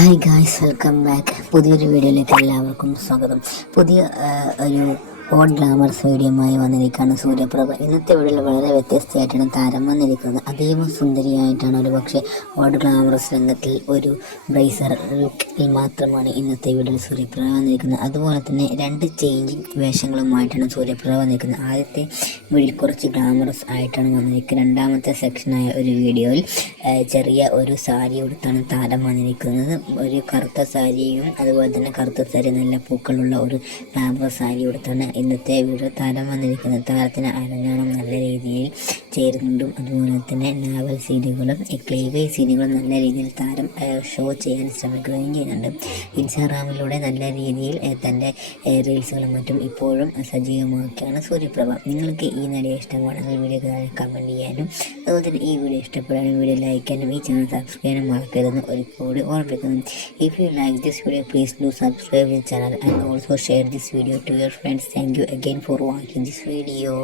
Hi guys, welcome back. പുതിയൊരു വീഡിയോയിലേക്ക് എല്ലാവർക്കും സ്വാഗതം. പുതിയ ഒരു ഓഡ് ഗ്ലാമർസ് വീഡിയോയുമായി വന്നിരിക്കുകയാണ് സൂര്യപ്രഭ. ഇന്നത്തെ വീഡിയോയിൽ വളരെ വ്യത്യസ്തമായിട്ടാണ് താരം വന്നിരിക്കുന്നത്. അതീവ സുന്ദരിയായിട്ടാണ്. ഒരു പക്ഷേ ഓഡ് ഗ്ലാമറസ് രംഗത്തിൽ ഒരു ബ്രേസറിൽ മാത്രമാണ് ഇന്നത്തെ വീഡിയോയിൽ സൂര്യപ്രഭ വന്നിരിക്കുന്നത്. അതുപോലെ തന്നെ രണ്ട് ചേഞ്ചിങ് വേഷങ്ങളുമായിട്ടാണ് സൂര്യപ്രഭ വന്നിരിക്കുന്നത്. ആദ്യത്തെ വീഡിയോയിൽ കുറച്ച് ഗ്ലാമറസ് ആയിട്ടാണ് വന്നിരിക്കുന്നത്. രണ്ടാമത്തെ സെക്ഷനായ ഒരു വീഡിയോയിൽ ചെറിയ ഒരു സാരി ഉടുത്താണ് താരം വന്നിരിക്കുന്നത്. ഒരു കറുത്ത സാരിയും അതുപോലെ തന്നെ കറുത്ത സാരി നല്ല പൂക്കളുള്ള ഒരു ഗ്ലാമറസ് സാരി ഉടുത്താണ് ഇന്നത്തെ വീഡിയോ താരം വന്നിരിക്കുന്നത്. താരത്തിന് അരങ്ങാണം നല്ല രീതിയിൽ ചേരുന്നുണ്ടും അതുപോലെ തന്നെ നാവൽ സീനുകളും ക്ലീവേജ് സീനുകളും നല്ല രീതിയിൽ താരം ഷോ ചെയ്യാൻ ശ്രമിക്കുകയും ചെയ്യുന്നുണ്ട്. ഇൻസ്റ്റാഗ്രാമിലൂടെ നല്ല രീതിയിൽ തൻ്റെ റീൽസുകളും മറ്റും ഇപ്പോഴും സജീവമാക്കിയാണ് സൂര്യപ്രഭ. നിങ്ങൾക്ക് ഈ നടിയെ ഇഷ്ടമാണെങ്കിൽ വീഡിയോ താഴെ കമൻറ്റ് ചെയ്യാനും അതുപോലെ തന്നെ ഈ വീഡിയോ ഇഷ്ടപ്പെടാനും വീഡിയോ ലൈക്ക് ചെയ്യാനും ഈ ചാനൽ സബ്സ്ക്രൈബ് ചെയ്യാനും മറക്കരുതെന്ന് ഒരിക്കൽ ഓർമ്മിപ്പിക്കുന്നു. If you like this video, please do subscribe to the channel and also share this video to your friends. Thank you again for watching this video.